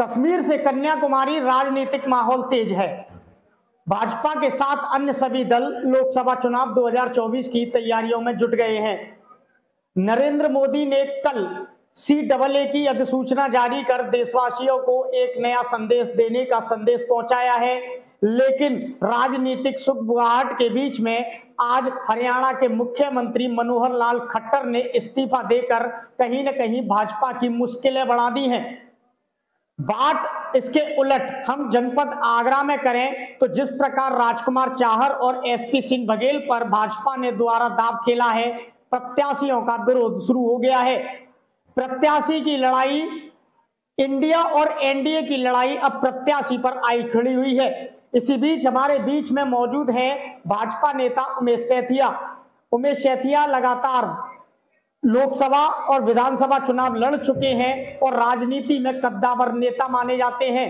कश्मीर से कन्याकुमारी राजनीतिक माहौल तेज है। भाजपा के साथ अन्य सभी दल लोकसभा चुनाव 2024 की तैयारियों में जुट गए हैं। नरेंद्र मोदी ने कल CAA की अधिसूचना जारी कर देशवासियों को एक नया संदेश देने का संदेश पहुंचाया है, लेकिन राजनीतिक सुगबुगाहट के बीच में आज हरियाणा के मुख्यमंत्री मनोहर लाल खट्टर ने इस्तीफा देकर कहीं न कहीं भाजपा की मुश्किलें बढ़ा दी हैं। बात इसके उलट हम जनपद आगरा में करें तो जिस प्रकार राजकुमार चाहर और SP सिंह बघेल पर भाजपा ने दोबारा दांव खेला है, प्रत्याशियों का विरोध शुरू हो गया है। प्रत्याशी की लड़ाई, इंडिया और NDA की लड़ाई अब प्रत्याशी पर आई खड़ी हुई है। इसी बीच हमारे बीच में मौजूद है भाजपा नेता उमेश सेठिया। उमेश सेठिया लगातार लोकसभा और विधानसभा चुनाव लड़ चुके हैं और राजनीति में कद्दावर नेता माने जाते हैं।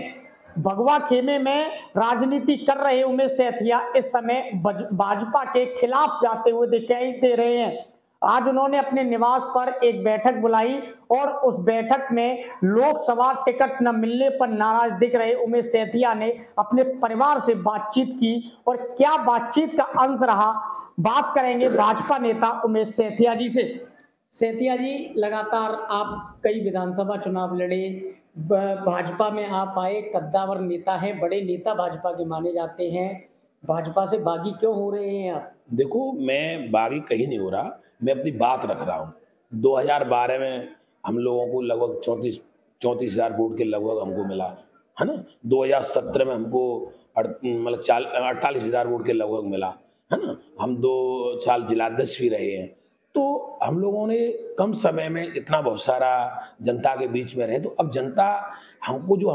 भगवा खेमे में राजनीति कर रहे उमेश सेठिया इस समय भाजपा के खिलाफ जाते हुए दिखाई दे रहे हैं। आज उन्होंने अपने निवास पर एक बैठक बुलाई और उस बैठक में लोकसभा टिकट न मिलने पर नाराज दिख रहे उमेश सेठिया ने अपने परिवार से बातचीत की और क्या बातचीत का अंश रहा, बात करेंगे भाजपा नेता उमेश सेठिया जी से। सेठिया जी, लगातार आप कई विधानसभा चुनाव लड़े, भाजपा में आप आए, कद्दावर नेता हैं, बड़े नेता भाजपा के माने जाते हैं, भाजपा से बागी क्यों हो रहे हैं आप? देखो, मैं बागी कहीं नहीं हो रहा, मैं अपनी बात रख रहा हूँ। 2012 में हम लोगों को लगभग 34,000 वोट के लगभग हमको मिला है ना। 2017 में हमको मतलब 48,000 वोट के लगभग मिला है ना। हम 2 साल जिलाध्यक्ष भी रहे हैं, तो हम लोगों ने कम समय में इतना बहुत सारा जनता के बीच में रहे। तो अब जनता हमको जो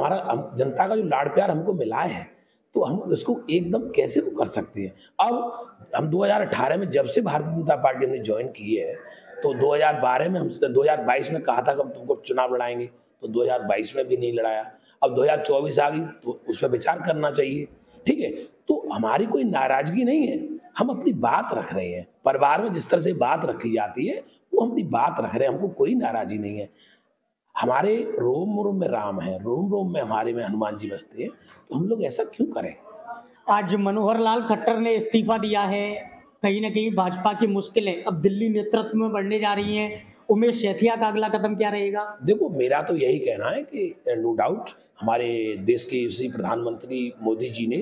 जनता का जो लाड़ प्यार हमको मिला है, तो हम इसको एकदम कैसे वो कर सकते हैं। अब हम 2018 में जब से भारतीय जनता पार्टी हमने ज्वाइन की है, तो 2012 में हम 2022 में कहा था कि हम तुमको चुनाव लड़ाएंगे, तो 2022 में भी नहीं लड़ाया। अब 2024 आ गई तो उस पर विचार करना चाहिए, ठीक है। तो हमारी कोई नाराजगी नहीं है, हम अपनी बात रख रहे हैं। परिवार में जिस तरह से बात रखी जाती है वो हम अपनी बात रख रहे हैं, हमको कोई नाराजगी नहीं है। हमारे रोम रोम में राम है, रोम रोम में हमारे में हनुमान जी बसते हैं, तो हम लोग ऐसा क्यों करें। आज मनोहर लाल खट्टर ने इस्तीफा दिया है, कहीं ना कहीं भाजपा की मुश्किलें अब दिल्ली नेतृत्व में बढ़ने जा रही हैं। उमेश सेठिया का अगला कदम क्या रहेगा? देखो, मेरा तो यही कहना है कि नो डाउट हमारे देश के इसी प्रधानमंत्री मोदी जी ने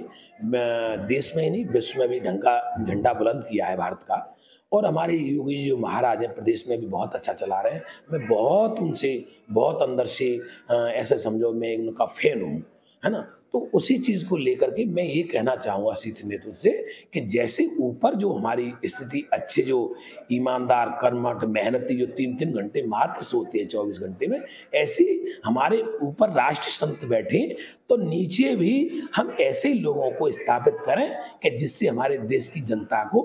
देश में ही नहीं विश्व में भी ढंग का झंडा बुलंद किया है भारत का। और हमारे योगी जी जो महाराज हैं प्रदेश में भी बहुत अच्छा चला रहे हैं। मैं बहुत उनसे बहुत अंदर से ऐसे समझो मैं उनका फैन हूँ, है ना। तो उसी चीज़ को लेकर के मैं ये कहना चाहूँगा शीर्ष नेतृत्व से कि जैसे ऊपर जो हमारी स्थिति अच्छे जो ईमानदार कर्मठ मेहनती जो 3-3 घंटे मात्र सोते हैं 24 घंटे में, ऐसे हमारे ऊपर राष्ट्र संत बैठे, तो नीचे भी हम ऐसे लोगों को स्थापित करें कि जिससे हमारे देश की जनता को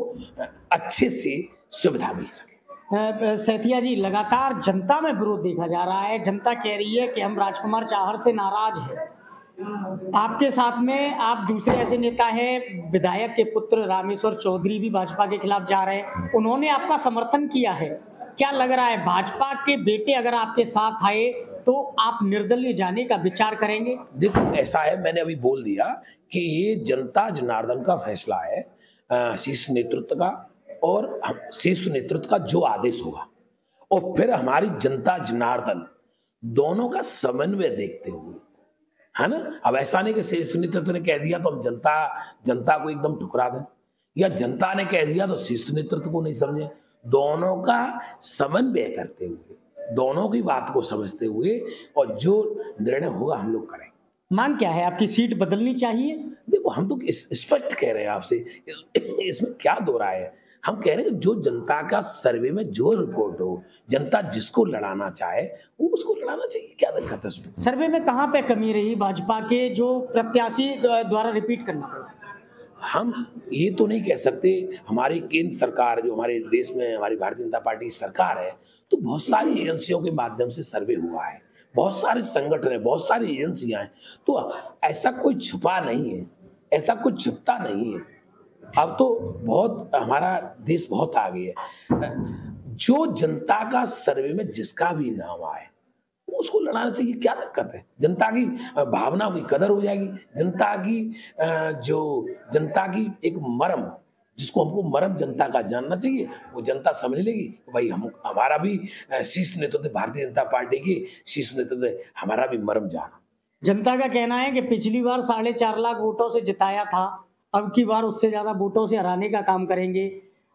अच्छे से सुविधा मिल सके। सेठिया जी, लगातार जनता में विरोध देखा जा रहा है। जनता कह रही है कि हम राजकुमार चाहर से नाराज हैं। आपके साथ में आप दूसरे ऐसे नेता हैं, विधायक के पुत्र रामेश्वर चौधरी भी भाजपा के खिलाफ जा रहे हैं, उन्होंने आपका समर्थन किया है। क्या लग रहा है, भाजपा के बेटे अगर आपके साथ आए तो आप निर्दलीय जाने का विचार करेंगे? देखो, ऐसा है, मैंने अभी बोल दिया कि ये जनता जनार्दन का फैसला है, शीर्ष नेतृत्व का, और शीर्ष नेतृत्व का जो आदेश होगा, और फिर हमारी जनता जनार्दन दोनों का समन्वय देखते हुए, है ना। अब ऐसा नहीं कि शीर्ष नेतृत्व ने कह दिया तो हम जनता को एकदम ठुकरा दें, या जनता ने कह दिया तो शीर्ष नेतृत्व को नहीं समझे। दोनों का समन्वय करते हुए, दोनों की बात को समझते हुए, और जो निर्णय होगा हम लोग करें। मांग क्या है आपकी? सीट बदलनी चाहिए? देखो, हम तो स्पष्ट कह रहे हैं आपसे, इसमें क्या दो राय है। हम कह रहे हैं कि जो जनता का सर्वे में जो रिपोर्ट हो, जनता जिसको लड़ाना चाहे वो उसको लड़ाना चाहिए, क्या दिक्कत है उसमें। सर्वे में कहाँ पे कमी रही भाजपा के जो प्रत्याशी द्वारा रिपीट करना पड़ा? हम ये तो नहीं कह सकते। हमारी केंद्र सरकार जो हमारे देश में हमारी भारतीय जनता पार्टी की सरकार है, तो बहुत सारी एजेंसियों के माध्यम से सर्वे हुआ है, बहुत सारे संगठन है, बहुत सारी एजेंसियां हैं, तो ऐसा कोई छुपा नहीं है, ऐसा कुछ छुपता नहीं है। अब तो बहुत हमारा देश बहुत आगे है। जो जनता का सर्वे में जिसका भी नाम आए उसको लड़ाना चाहिए, क्या दिक्कत है? जनता की भावनाओं की कदर हो जाएगी, जनता की एक मर्म, जिसको हमको मर्म जनता का जानना चाहिए, वो जनता समझ लेगी भाई हम हमारा भी शीर्ष नेतृत्व भारतीय जनता पार्टी की शीर्ष नेतृत्व हमारा भी मर्म जाना। जनता का कहना है कि पिछली बार 4.5 लाख वोटों से जिताया था, अब की बार उससे ज्यादा वोटों से हराने का काम करेंगे।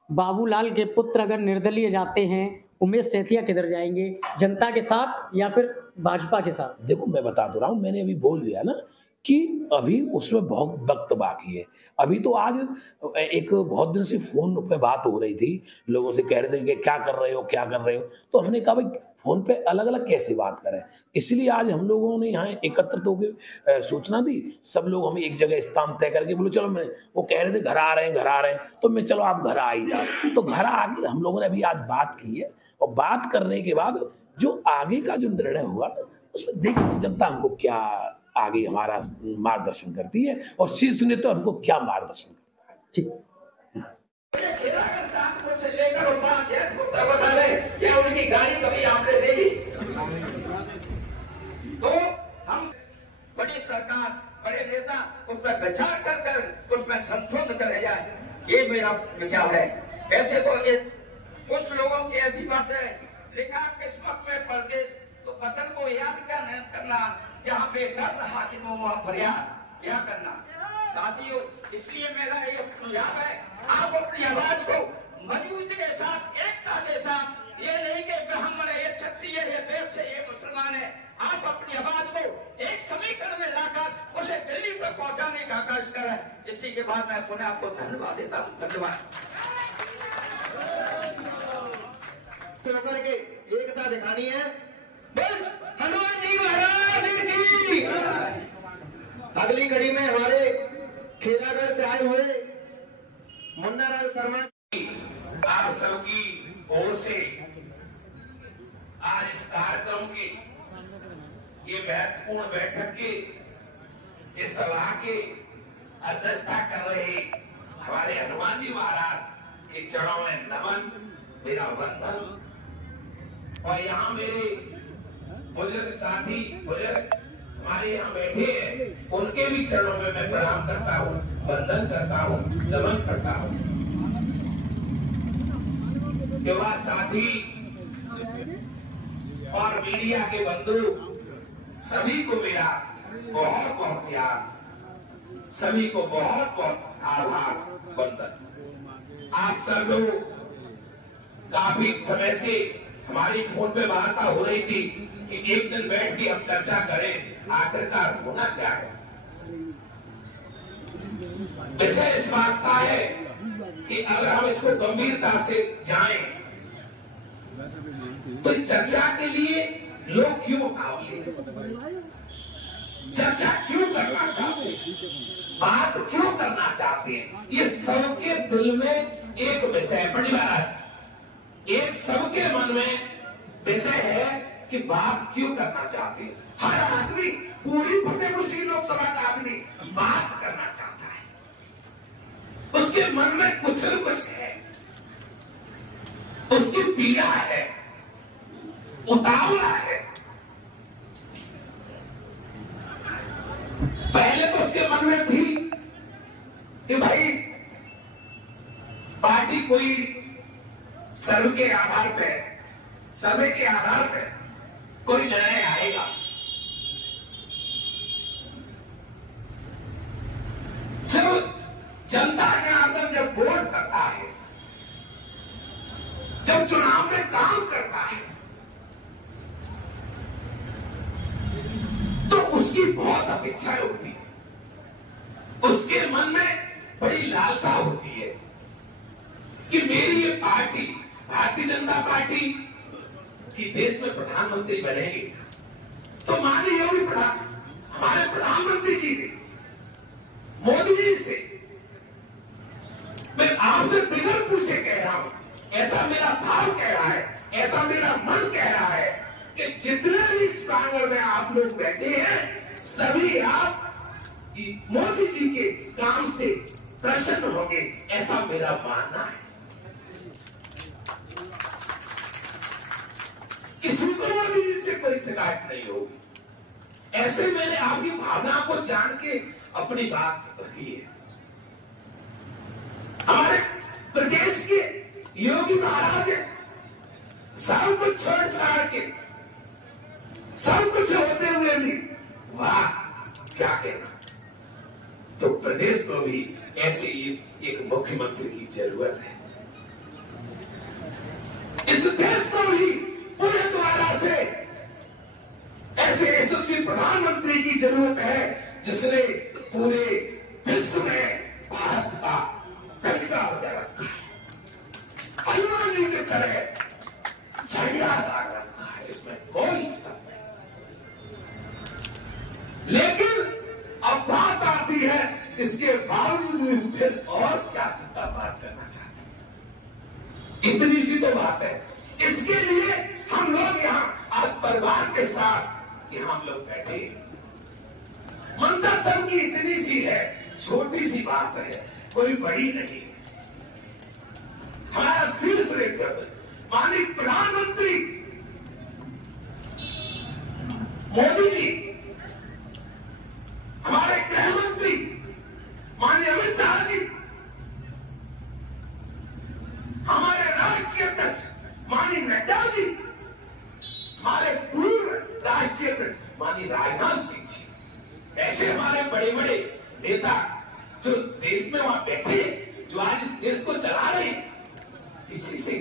बाबूलाल के पुत्र अगर निर्दलीय जाते हैं, उमेश सेठिया किधर जाएंगे, जनता के साथ या फिर भाजपा के साथ? देखो मैं बता तो रहा हूँ, मैंने अभी बोल दिया ना कि अभी उसमें बहुत वक्त बाकी है। अभी तो आज एक बहुत दिन से फोन पे बात हो रही थी, लोगों से कह रहे थे कि क्या कर रहे हो क्या कर रहे हो, तो हमने कहा भाई फोन पे अलग अलग कैसे बात करें, इसलिए आज हम लोगों ने यहाँ एकत्रित होकर सूचना दी। सब लोग हमें एक जगह स्थान तय करके बोलो चलो, मैं वो कह रहे थे घर आ रहे हैं, तो मैं चलो आप घर आ ही जाओ, तो घर आके हम लोगों ने अभी आज बात की है, और बात करने के बाद जो आगे का जो निर्णय होगा उसमें देखिए जनता हमको क्या आगे हमारा मार्गदर्शन करती है और शीर्ष नेतृत्व हमको क्या मार्गदर्शन करता है। ठीक से लेकर और 5 बता रहे क्या उनकी गाड़ी कभी आपने देखी? तो हम बड़ी सरकार बड़े नेता उस पर विचार कर उसमें संशोधन करे जाए, ये मेरा विचार है। ऐसे तो ये कुछ लोगों की ऐसी बात है, लिखा किस्मत में परदेश, तो वतन को याद करना, जहाँ पे दर्द हाकिम हो वहाँ फरियाद या करना। साथियों, इसलिए मेरा ये सुझाव है, आप अपनी आवाज को मजबूती के साथ, एकता के साथ, ये नहीं कि ब्राह्मण है, ये क्षत्रिय है, ये वैश्य है, ये मुसलमान है, आप अपनी आवाज को एक समीकरण में लाकर उसे दिल्ली तक पहुंचाने का कष्ट करें। इसी के बाद मैं पुनः आपको धन्यवाद देता हूँ। धन्यवाद। होकर के एकता दिखानी है। हनुमान जी महाराज की। अगली कड़ी में हमारे खेलागढ़ से आए हुए मुन्ना लाल शर्मा, आप सबकी ओर से आज इस कार्यक्रम की ये महत्वपूर्ण बैठक के इस सभा के अध्यक्षता कर रहे हमारे हनुमान जी महाराज के चरणों में नमन, मेरा वंदन। और यहाँ मेरे बुजुर्ग साथी बुजुर्ग हमारे यहाँ बैठे हैं, उनके भी चरणों में मैं प्रणाम करता हूँ, वंदन करता हूँ, नमन करता हूँ। युवा साथी और मीडिया के बंधु सभी को मेरा बहुत बहुत प्यार, सभी को बहुत बहुत आभार, वंदन। आप सब लोग काफी समय से हमारी फोन पे वार्ता हो रही थी कि एक दिन बैठ के हम चर्चा करें आखिरकार होना क्या है। विषय इस बात का है कि अगर हम इसको गंभीरता से जाएं तो चर्चा के लिए लोग क्यों भाव ले, चर्चा क्यों करना चाहते हैं, बात क्यों करना चाहते हैं, ये सबके दिल में एक विषय बड़ी बात, ये सबके मन में विषय है कि बात क्यों करना चाहते हैं। हर आदमी, पूरी फतेहपुर सीकरी लोकसभा का आदमी बात करना चाहता है, उसके मन में कुछ न कुछ है, उसकी पीड़ा है, उतावला है। पहले तो उसके मन में थी कि भाई पार्टी कोई सर्वे के आधार पे कोई निर्णय आएगा। जब जनता जनार्दन जब वोट करता है, जब चुनाव में काम करता है, तो उसकी बहुत अपेक्षाएं होती है, उसके मन में बड़ी लालसा होती है कि मेरी ये पार्टी भारतीय जनता पार्टी की देश में प्रधानमंत्री बनेगी। तो माननीय योगी हमारे प्रधानमंत्री जी ने मोदी जी से मैं आपसे बिना पूछे कह रहा हूं, ऐसा मेरा भाव कह रहा है, ऐसा मेरा मन कह रहा है कि जितने भी इस प्रांगण में आप लोग बैठे हैं, सभी आप मोदी जी के काम से प्रसन्न होंगे, ऐसा मेरा मानना है। किसी को मोदी जी से कोई शिकायत नहीं होगी। ऐसे मैंने आपकी भावना को जान के अपनी बात रखी है। हमारे प्रदेश के योगी महाराज सब कुछ छोड़ छाड़ के, सब कुछ होते हुए भी, वाह क्या कहना। तो प्रदेश को भी ऐसे एक मुख्यमंत्री की जरूरत है। इस देश को भी पूरे द्वारा से ऐसे यशस्वी प्रधानमंत्री की जरूरत है जिसने पूरे विश्व में भारत का तरीका बजा रखा है, हनुमान जी की तरह झंडा गाड़ रखा है, इसमें कोई तक नहीं। लेकिन अब बात आती है, इसके बावजूद भी फिर और क्या चिंता बात करना चाहते हैं। इतनी सी तो बात है। इसके लिए हम लोग यहाँ आज परिवार के साथ यहाँ हम लोग बैठे। मंशा सबकी इतनी सी है, छोटी सी बात है, कोई बड़ी नहीं है। हमारा शीर्ष नेतृत्व माननीय प्रधानमंत्री मोदी जी, हमारे गृह मंत्री माननीय अमित शाह जी, हमारे राष्ट्रीय अध्यक्ष माननीय नड्डा जी, हमारे पूर्व राष्ट्रीय अध्यक्ष माननीय राजनाथ सिंह जी, ऐसे हमारे बड़े बड़े नेता जो देश में वहां बैठे, जो आज इस देश को चला रहे हैं, किसी से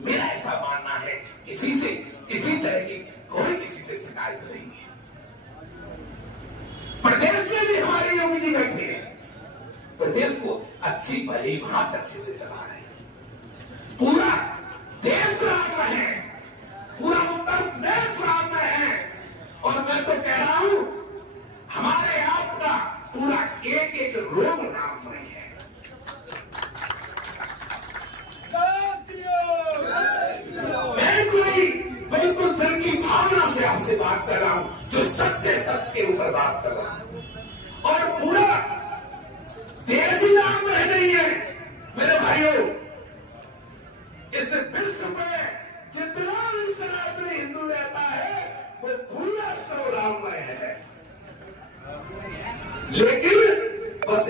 मेरा ऐसा मानना है, किसी से किसी तरह की कोई किसी से शिकायत नहीं है। प्रदेश में भी हमारे योगी जी बैठे हैं, प्रदेश को अच्छी भली भांति अच्छे से चला रहे हैं। पूरा देश राम में है, पूरा उत्तर प्रदेश राम में है, और मैं तो कह रहा हूं हमारे आपका पूरा एक एक रोम राम में है। मैं कोई बिल्कुल दिल की भावना से आपसे बात कर रहा हूं, जो सत्य के ऊपर बात कर रहा हूं, और पूरा देश ही राम में नहीं है मेरे भाइयों। इस विश्व में जितना भी सनातनी हिंदू रहता है वो पूरा सब राममय है। लेकिन बस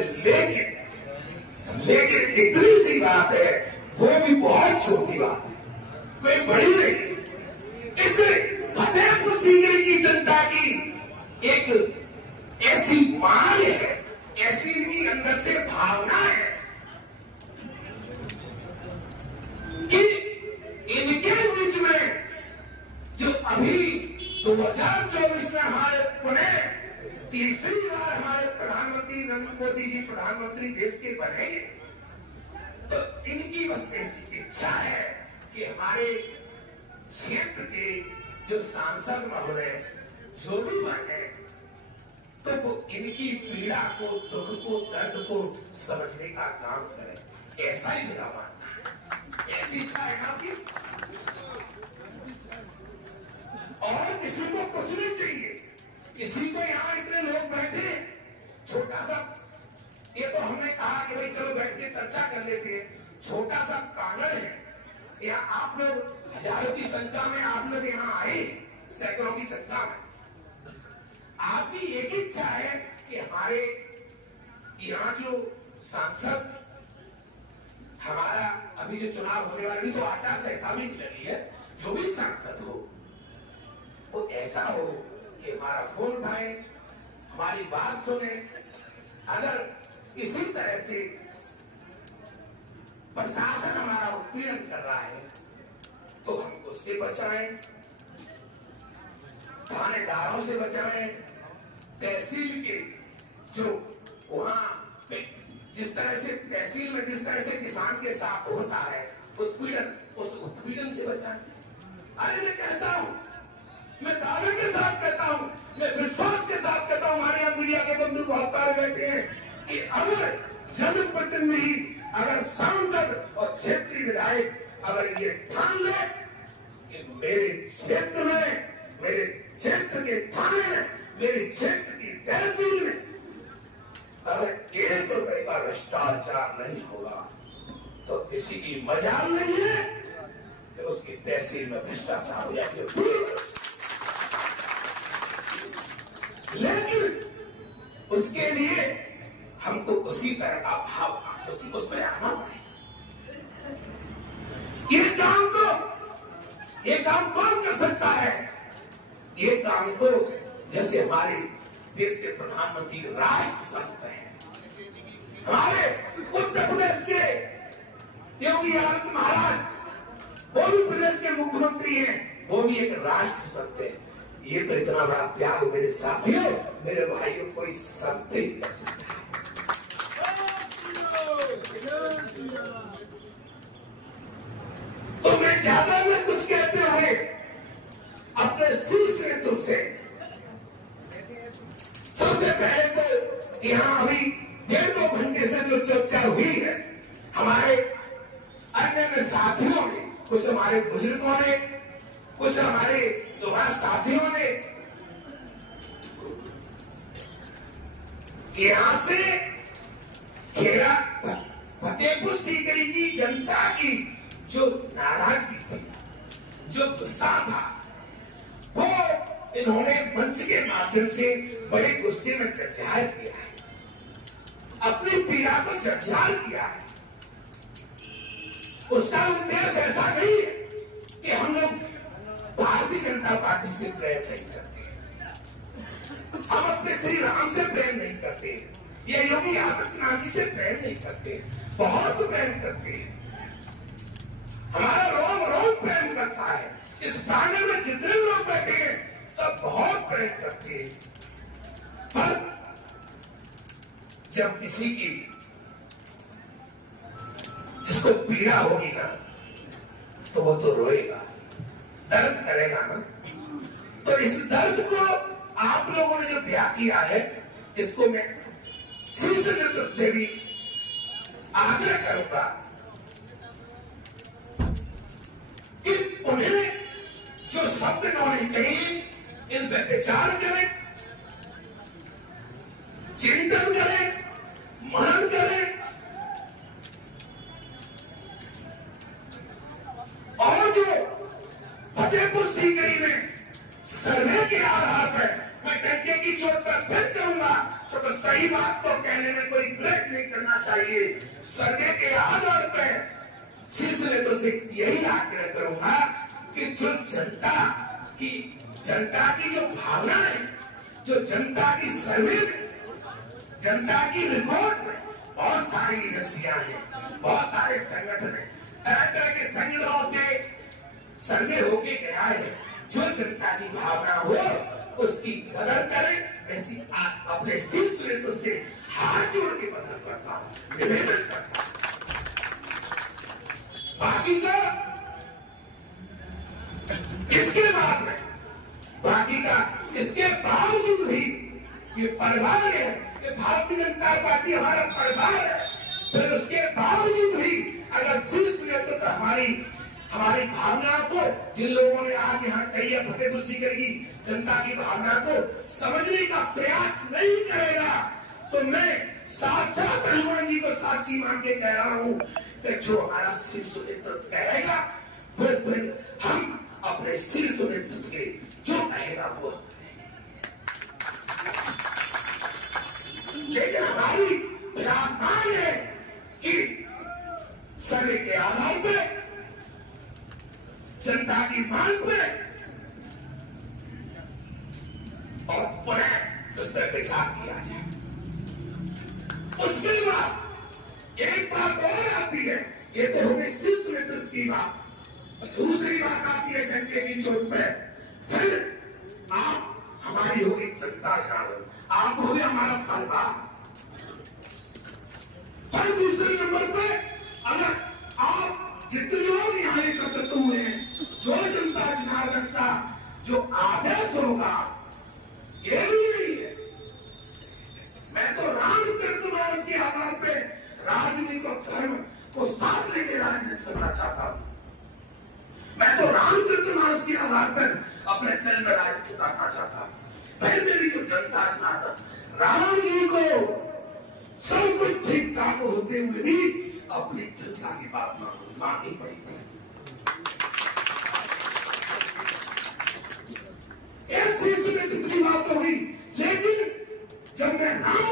लेकिन इतनी सी बात है, वो भी बहुत छोटी बात है, कोई बड़ी नहीं। इस फतेहपुर सीकरी की जनता की एक ऐसी मांग है, ऐसी इनकी अंदर से भावना है कि इनके बीच में जो अभी 2024 में हमारे पुणे तीसरी बार हमारे प्रधानमंत्री नरेंद्र मोदी जी प्रधानमंत्री देश के बनेंगे, तो इनकी बस ऐसी इच्छा है कि हमारे क्षेत्र के जो सांसद महोदय जो भी बने, तो वो इनकी पीड़ा को, दुख को, दर्द को समझने का काम करें। ऐसा ही मेरा मानना है, ऐसी इच्छा है आपकी। और किसी को कुछ नहीं चाहिए, किसी को यहाँ इतने लोग बैठे, छोटा सा, ये तो हमने कहा कि भाई चलो बैठ के चर्चा कर लेते हैं, छोटा सा प्रांगण है, यहाँ आप लोग हजारों की संख्या में आप लोग यहाँ आए, सैकड़ों की संख्या में। आपकी एक इच्छा है कि हमारे यहाँ जो सांसद, हमारा अभी जो चुनाव होने वाली, तो आचार संहिता भी लगी है, जो भी सांसद हो वो ऐसा हो कि हमारा फोन उठाए, हमारी बात सुने। अगर किसी तरह से प्रशासन हमारा उत्पीड़न कर रहा है तो हम उससे बचाएं, थानेदारों से बचाएं, तहसील के जो वहां जिस तरह से तहसील में जिस तरह से किसान के साथ होता है उत्पीड़न, उस उत्पीड़न से बचाएं। अरे मैं कहता हूं, मैं दावे के साथ कहता हूं, मैं विश्वास के साथ कहता हूं, हमारे यहाँ मीडिया के बंधु बहुत सारे बैठे हैं, कि अगर जनप्रतिनिधि, अगर सांसद और क्षेत्रीय विधायक अगर ये ठान ले कि मेरे क्षेत्र में, मेरे क्षेत्र के थाने में, मेरे क्षेत्र की तहसील में अगर 1 रुपए का भ्रष्टाचार नहीं होगा तो किसी की मजाल नहीं है कि उसकी तहसील में भ्रष्टाचार हो जाती है। उसके लिए हमको उसी तरह का भाव उसमें आना पड़ेगा। ये काम कौन कर सकता है? ये काम तो जैसे हमारे देश के प्रधानमंत्री राष्ट्र संत हैं, हमारे उत्तर प्रदेश के योगी आदित्य महाराज, वो भी प्रदेश के मुख्यमंत्री हैं, वो भी एक राष्ट्र संत है। ये तो इतना बड़ा त्याग मेरे साथियों, मेरे भाइयों, कोई संत ही कर सकता है। तो मैं ज्यादा में कुछ कहते हुए अपने शीर्ष नेतृत्व से सबसे पहले तो यहाँ अभी 1.5 घंटे से जो चर्चा हुई है, हमारे अन्य साथियों ने, कुछ हमारे बुजुर्गों ने, कुछ हमारे युवा साथियों ने यहां से खेरा फतेहपुर सीकरी की जनता की जो नाराजगी थी, जो गुस्सा था, वो इन्होंने मंच के माध्यम से बड़े गुस्से में जगजाहिर किया है, अपनी पीड़ा को जगजाहिर किया है। उसका उद्देश्य ऐसा नहीं है कि हम लोग भारतीय जनता पार्टी से प्रेम नहीं करते, हम अपने श्री राम से प्रेम नहीं करते, ये योगी आदित्यनाथ जी से प्रेम नहीं करते, बहुत प्रेम करते हैं, हमारा रोम रोम प्रेम करता है। इस पैनल में जितने लोग बैठे हैं सब बहुत प्रेम करते हैं, पर जब किसी की जिसको पीड़ा होगी ना, तो वो तो रोएगा, दर्द करेगा ना। तो इस दर्द को आप लोगों ने जो बयां किया है, इसको मैं शीर्ष नेतृत्व से भी आग्रह करूंगा कि उन्हें जो शब्द इन्होंने कही, इन पर विचार करें, चिंतन करें, मनन करें, और जो फतेहपुर सीकरी में सर्वे के आधार पर, मैं डंके की चोट पर फिर कहूंगा, तो सही बात को कहने में कोई ब्रेक नहीं करना चाहिए। सर्वे के आधार पर शीर्ष नेतृत्व से यही आग्रह करूंगा कि जो जनता की जो भावना है, जो जनता की सर्वे में, जनता की रिपोर्ट में बहुत सारी एजेंसियां हैं, बहुत सारे संगठन हैं, तरह तरह के संगठनों से सर्वे होके गया है। जो जनता की भावना हो उसकी कदर करें, वैसी अपने शीर्ष नेतृत्व से हाथ जोड़ के बंधन करता हूं, निवेदन करता हूं। बाकी का इसके बावजूद भी ये परिवार है, ये भारतीय जनता पार्टी हमारा परिवार है, फिर उसके बावजूद भी अगर शीर्ष नेतृत्व हमारी भावना को, जिन लोगों ने आज यहाँ कही है, फतेहपुर सीकरी की जनता की भावना को समझने का प्रयास नहीं करेगा, तो मैं साक्षात हनुमान जी को साक्षी मान के कह रहा हूँ कि जो हमारा शीर्ष नेतृत्व कहेगा, फिर हम अपने शीर्ष नेतृत्व के जो कहेगा वो। लेकिन हमारी मांग है कि सर्वे के आधार पर, जनता की मांग पे और पुनः उस पर विचार किया जाए। उसके बाद एक बात और आती है, ये तो हो गई शीर्ष नेतृत्व की बात, दूसरी बात आती है डंके की चोट पे, फिर आप हमारी होगी जनता जानो, आप हो गए हमारा परिवार। पर दूसरे नंबर पे अगर आप जितने लोग यहाँ एकत्रित हुए हैं, जो जनता जनार्दन का जो आदेश होगा, ये भी नहीं है। मैं तो रामचरितमानस के आधार पे राजनीति और धर्म को साथ लेके राजनीति करना चाहता हूं। मैं तो रामचरितमानस के आधार पर अपने दिल में राजनीति करना चाहता हूं। भाई मेरी जो जनता जनार्दन, राम जी को सब कुछ ठीक ठाक होते हुए भी अपनी जनता की बात माननी पड़ेगी। ऐसी बात तो हुई, लेकिन जब मैं राम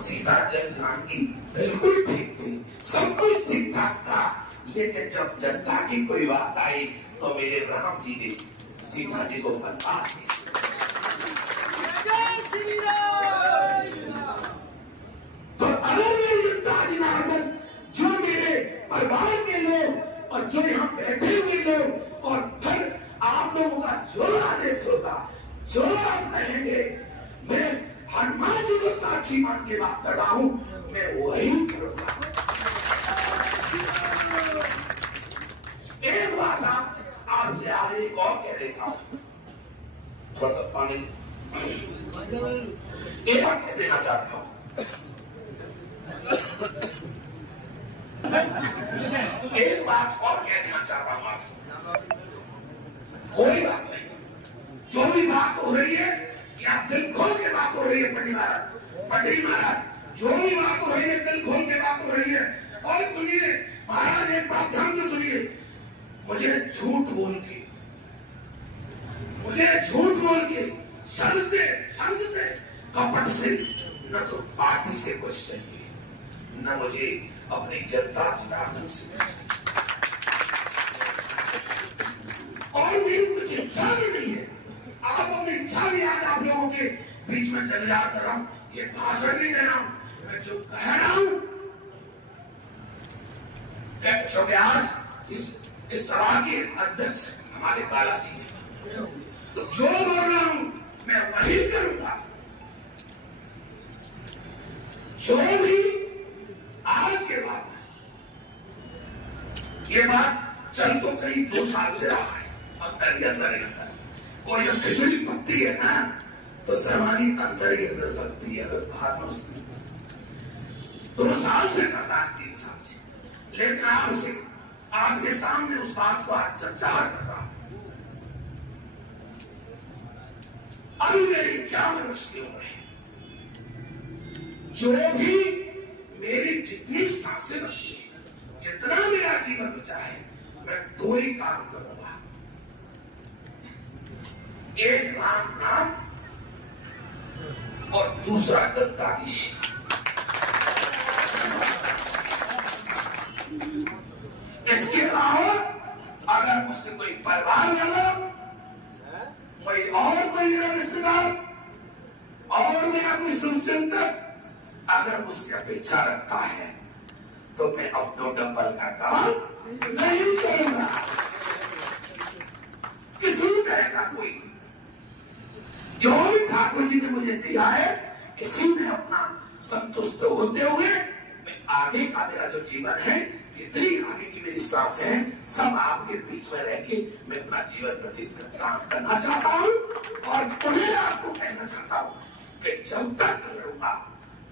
सीता जब जानकी बिल्कुल ठीक थी, सब कुछ ठीक ठाक था, लेकिन जब जनता की कोई बात आई तो मेरे राम जी ने सीता जी को बनवास दी। तो अगर मेरी जनता जनार्दन, जो मेरे परिवार के लोग और जो यहाँ बैठे हुए लोग और फिर आप लोगों का जो आदेश होगा, जो आप कहेंगे, मैं हनुमान जी को साक्षी मान के बात कर रहा हूं, मैं वही करूंगा। एक बात आपसे आगे एक और कह देता हूं, थोड़ा सा पानी एक और कह देना चाहता हूं। एक बात और कह देना चाहता हूं आपसे, कोई बात नहीं, जो भी बात हो रही है या दिल खोल के बात हो रही है, पंडित महाराज जो भी बात हो रही है दिल खोल के बात हो रही है। और सुनिए महाराज, एक बात ध्यान से सुनिए, मुझे झूठ बोल के संग से कपट से न तो पार्टी से कुछ चाहिए, न मुझे अपनी जनता जनार्दन से, और मेरी कुछ इच्छा भी नहीं है। आप अपनी इच्छा भी आज आप लोगों के बीच में चले जा कर रहा हूं, ये भाषण नहीं दे रहा हूं, मैं जो कह रहा हूं, क्योंकि आज इस सभा के अध्यक्ष हमारे बालाजी हैं, जो बोल रहा हूं मैं वही करूंगा। जो भी आज के बाद, ये बात चल तो करीब 2 साल से रहा है, अंदर ही अंदर कोई जब खिचड़ी पकती है ना, तो समाधि अंदर ही अंदर पकती है, अगर बाहर में उसने 2 साल से चल रहा है, 3 साल से, लेकिन आपके सामने उस बात को आज जाहिर कर रहा हूं। अभी मेरी क्या मनुष्य की उम्र है, जो भी मेरी जितनी सांसें बची है, जितना मेरा जीवन बचा है, मैं 2 ही काम करूंगा। एक राम नाम और दूसरा जनता की सेवा। इसके अलावा अगर मुझसे कोई परिवार वाला, कोई मेरा रिश्तेदार और मेरा कोई शुभचिंतक अगर मुझसे अपेक्षा रखता है, तो मैं अब 2 डंबल का काम नहीं करूंगा। किसी कहेगा कोई, जो भी ठाकुर जी ने मुझे दिया है, इसी में अपना संतुष्ट होते हुए मैं आगे का मेरा जो जीवन है, जितनी आगे की मेरी सांसें हैं, सब आपके बीच में रह के मैं अपना जीवन व्यतीत करना चाहता हूं। और पुनः आपको कहना चाहता हूं कि जब तक लड़ूंगा,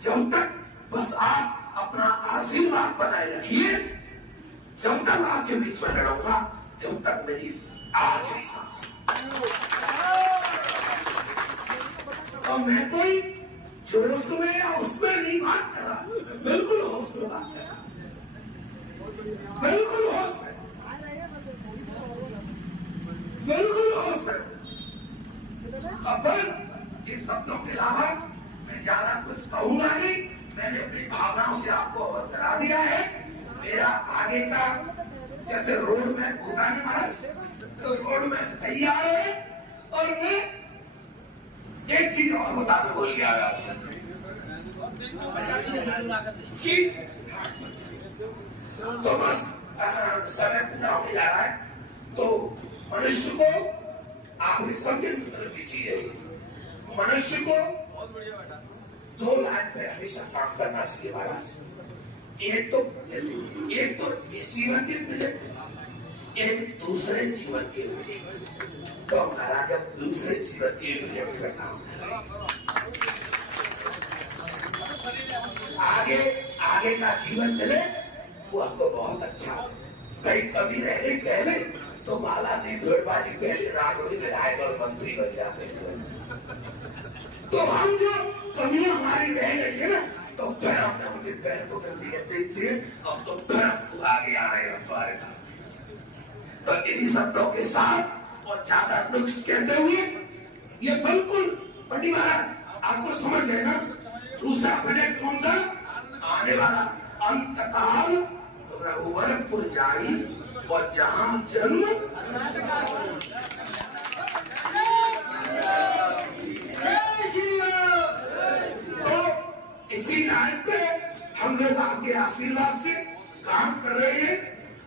जब तक बस आप अपना आशीर्वाद बनाए रखिए, जब तक आपके बीच में लड़ूंगा, जब तक मेरी आखिरी सांस। और मैं कोई जोश में या उसमें नहीं बात कर रहा, बिल्कुल होश में बात कर रहा, बिल्कुल होश में, बिल्कुल होश में। अब बस इस शब्दों के अलावा मैं ज्यादा कुछ कहूंगा नहीं। मैंने अपनी भावनाओं से आपको अवगत करा दिया है। मेरा आगे का जैसे रोड में होगा नहीं महाराज, तो रोड में तैयार है। और मैं एक चीज और बताते भूल गया आपसे कि तो बस समय पूरा होने जा रहा है, तो मनुष्य को आप इस सबके मतलब की चीज है, मनुष्य को 2 लाइन पे हमेशा काम करना चाहिए महाराज। एक तो इस जीवन के प्रोजेक्ट, एक दूसरे जीवन के प्रोजेक्ट। तो महाराज अब दूसरे जीवन के प्रोजेक्ट का काम आगे का जीवन मिले, वो आपको बहुत अच्छा है। कहीं कभी रहने पहले तो माला नहीं ढोड़वानी, पहले रागड़ी विधायक और मंत्री बन जाते हैं। तो हम जो कमियां हमारी रह गई है ना, तो फिर हमने उनके पैर को कर दिया, देखते हैं अब तो फिर हमको आगे आ रहे हैं तुम्हारे साथ। तो इन्हीं शब्दों के साथ और ज्यादा नुक्स कहते हुए, ये बिल्कुल पंडित महाराज आपको समझ गए ना, दूसरा प्रोजेक्ट कौन सा आने वाला अंतकाल रघुवरपुर जाई और जहां जन्म तो इसी लाइन पे हम लोग आपके आशीर्वाद से काम कर रहे हैं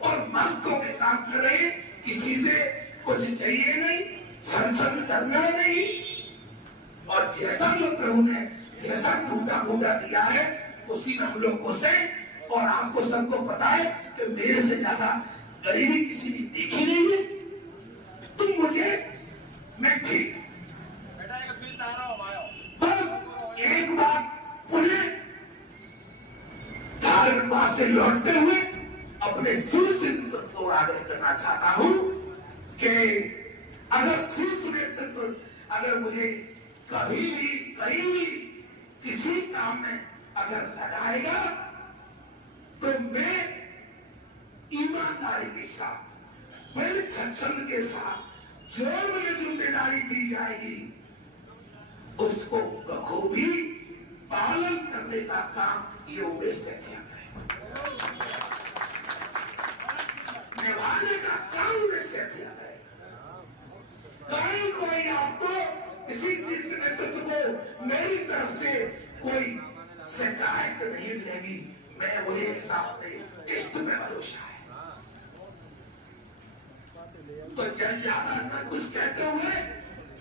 और मस्त होकर काम कर रहे हैं। किसी से कुछ चाहिए नहीं, छन करना नहीं, और जैसा जो प्रभु ने जैसा टूटा फूटा दिया है उसी में हम लोग खुश हैं। और आपको सबको पता है कि मेरे से ज्यादा गरीबी किसी ने देखी नहीं है। तुम मुझे मैं ठीक बस एक बार पुनः धार्मिक से लौटते हुए अपने शीर्ष नेतृत्व को आग्रह करना चाहता हूं कि अगर शीर्ष नेतृत्व अगर मुझे कभी भी कहीं भी किसी काम में अगर लगाएगा तो मैं ईमानदारी के साथ बड़े छंद के साथ जो मुझे जिम्मेदारी दी जाएगी उसको बखूबी पालन करने का काम ये उमेश से किया निभाने का काम उमेश से किया कहीं कोई आपको किसी चीज के नेतृत्व को मेरी तरफ से कोई शिकायत नहीं मिलेगी। मैं मुझे हिसाब में इष्ट में भरोसा है। तो जल ज्यादा न कुछ कहते हुए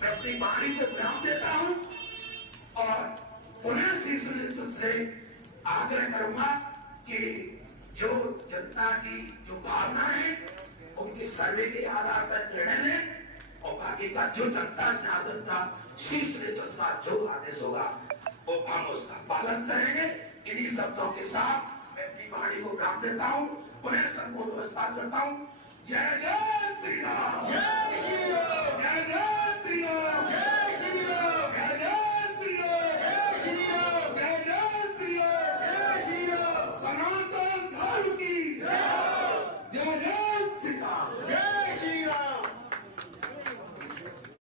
मैं अपनी वाणी को विराम देता हूं और पुनः शीर्ष नेतृत्व से आग्रह करूंगा कि जो जनता की जो भावना है उनके सर्वे के आधार पर निर्णय लें और बाकी का जो जनता जनार्दन का शीर्ष नेतृत्व का जो आदेश होगा वो हम उसका पालन करेंगे। इन्हीं शब्दों के साथ मैं अपनी वाणी को विराम देता हूँ। पुनः सबको नमस्कार करता हूँ। जय जय श्री राम।